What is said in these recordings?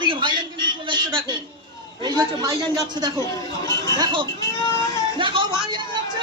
থেকে ভাইজান কিন্তু চলে দেখো। এই হচ্ছে ভাইজান যাচ্ছে দেখো। দেখো। দেখো ভাইজান যাচ্ছে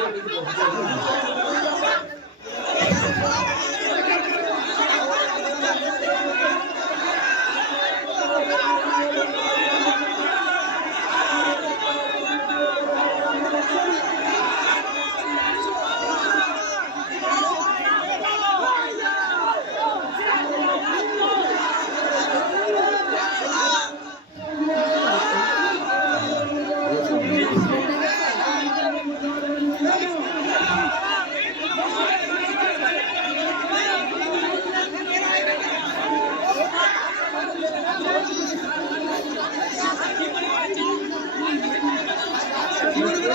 ভাইজান যাচ্ছে।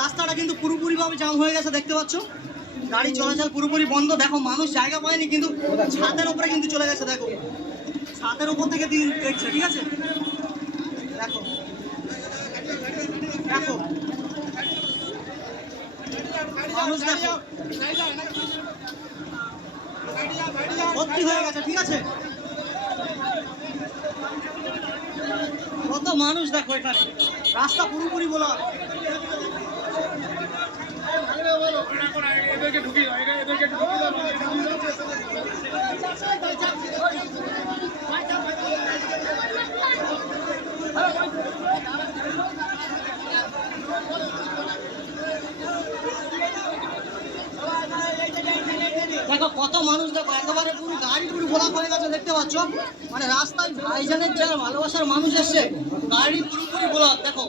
রাস্তাটা কিন্তু পুরোপুরিভাবে জাম হয়ে গেছে, দেখতে পাচ্ছ? গাড়ি চলাচল পুরোপুরি বন্ধ। দেখো, মানুষ জায়গা পায়নি, কিন্তু ছাদের উপরে কিন্তু চলে গেছে, দেখো। ছাদের উপর থেকে দিন দেখছে, ঠিক আছে? দেখো। দেখো। মানুষ দেখো। ভর্তি হয়ে গেছে, ঠিক আছে? কত মানুষ দেখো এখানে। রাস্তা পুরোপুরি বলা দেখো, কত মানুষ দেখো, একেবারে পুরো গাড়ি পুরো ব্লক হয়ে গেছে, দেখতে পাচ্ছ? মানে রাস্তায় ভাইজানের যারা ভালোবাসার মানুষ এসছে, গাড়ি পুরোপুরি ব্লক দেখো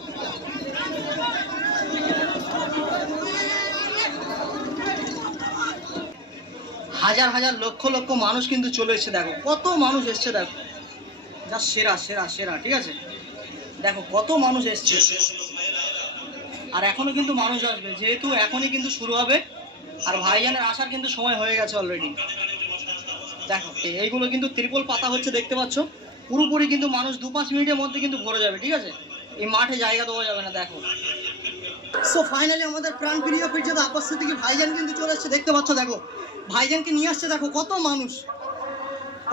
হাজার হাজার লক্ষ লক্ষ মানুষ কিন্তু চলে এসছে, দেখো। কত মানুষ এসছে, দেখো। যা সেরা সেরা সেরা, ঠিক আছে? দেখো, কত মানুষ এসছে। আর এখনও কিন্তু মানুষ আসবে। যেহেতু এখনই কিন্তু শুরু হবে, আর ভাইজানের আসার কিন্তু সময় হয়ে গেছে অলরেডি দেখো এইগুলো কিন্তু ত্রিপল পাতা হচ্ছে, দেখতে পাচ্ছ? পুরোপুরি কিন্তু মানুষ দু পাঁচ মিনিটের মধ্যে কিন্তু ভরে যাবে, ঠিক আছে? এই মাঠে জায়গা দেওয়া যাবে না, দেখো। সো ফাইনালি আমাদের প্রাণ প্রিয় পিঠে আপস্থিত থেকে ভাইজান কিন্তু চলে এসছে। দেখতে পাচ্ছ, দেখো, ভাইজানকে নিয়ে আসছে, দেখো, কত মানুষ।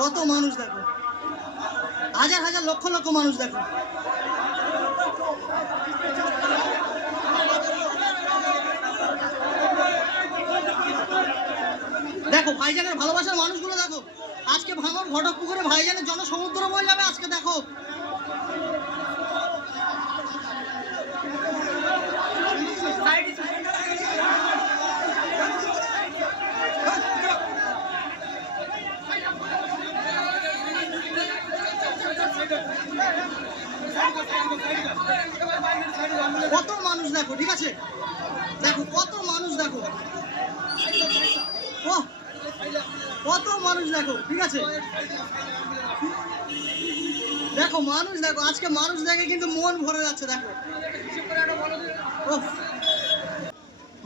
কত মানুষ, দেখো। হাজার হাজার, লক্ষ লক্ষ মানুষ, দেখো। দেখো, ভাইজানের ভালোবাসার মানুষগুলো, দেখো। আজকে ভাঙর ঘটক পুকুরে ভাইজানের জনসমুদ্র বয়ে যাবে, আজকে দেখো। দেখো, ঠিক আছে? দেখো, কত মানুষ দেখো। ও কত মানুষ দেখো, ঠিক আছে? দেখো, মানুষ দেখো, আজকে মানুষ দেখে কিন্তু মন ভরে যাচ্ছে, দেখো।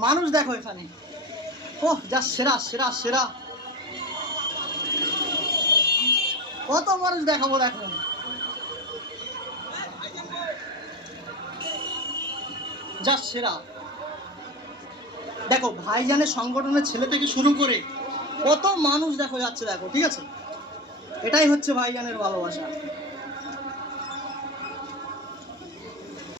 মানুষ দেখো এখানে। ওহ, যা সেরা সেরা সেরা। কত মানুষ দেখাবো দেখো। যা সেরা। দেখো, ভাইজানের সংগঠনের ছেলে থেকে শুরু করে কত মানুষ দেখো যাচ্ছে, দেখো, ঠিক আছে? এটাই হচ্ছে ভাইজানের ভালোবাসা।